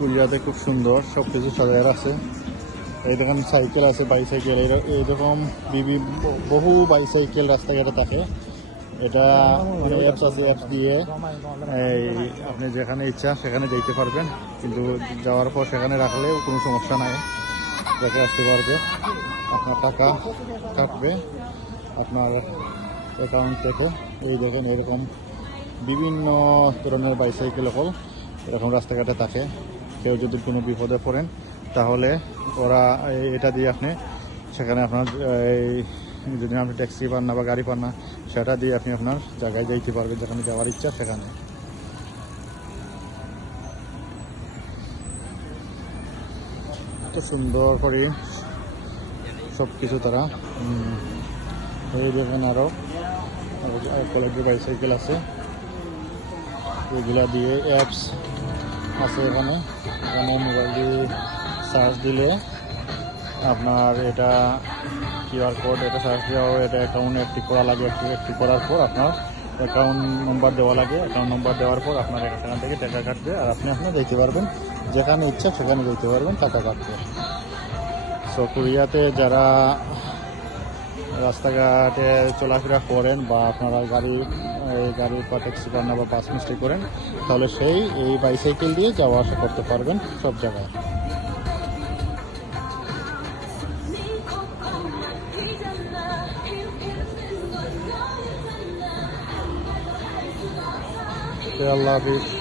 কুরিয়াতে খুব সুন্দর সব কিছু সাজায় আছে। এই দেখেন সাইকেল আছে, বাইসাইকেল, এইরকম বহু বাইসাইকেল রাস্তাঘাটে থাকে। এটা মানে অ্যাপস আছে, অ্যাপস দিয়ে এই আপনি যেখানে ইচ্ছা সেখানে যেতে পারবেন, কিন্তু যাওয়ার পর সেখানে রাখলেও কোনো সমস্যা নাই, রেখে আসতে পারবে। আপনার টাকা কাটবে আপনার অ্যাকাউন্ট থেকে। এই দেখেন এরকম বিভিন্ন ধরনের বাইসাইকেল হল এরকম রাস্তাঘাটে থাকে। কেউ যদি কোনো বিপদে পড়েন তাহলে ওরা এটা দিয়ে আপনি সেখানে আপনার যদি আপনি ট্যাক্সি পান না বা গাড়ি পান না, সেটা দিয়ে আপনি আপনার জায়গায় যাইতে পারবেন, যেখানে যাওয়ার ইচ্ছা সেখানে। এত সুন্দর করে সব কিছু তারা এই দেখেন আরও কোয়ালিটির বাইসাইকেল আছে, এগুলা দিয়ে অ্যাপস আছে এখানে। মোবাইল দিয়ে সার্চ দিলে আপনার এটা কিউআর কোড, এটা সার্চ দেওয়া, এটা অ্যাকাউন্ট অ্যাক্টিভ করা লাগে। অ্যাক্টিভ করার পর আপনার অ্যাকাউন্ট নম্বর দেওয়া লাগে। অ্যাকাউন্ট নম্বর দেওয়ার পর আপনার সেখান থেকে টাকা কাটবে, আর আপনি যেতে পারবেন যেখানে ইচ্ছা সেখানে যেতে পারবেন টাকা কাটবে। সো কোরিয়াতে যারা রাস্তাঘাটে চলাফেরা করেন বা আপনারা গাড়ি বা ট্যাক্সি পান না বা বাস মিস্টেক করেন, তাহলে এই বাইসাইকেল দিয়ে যাওয়া আসা করতে পারবেন সব জায়গায়। আল্লাহ হাফিজ।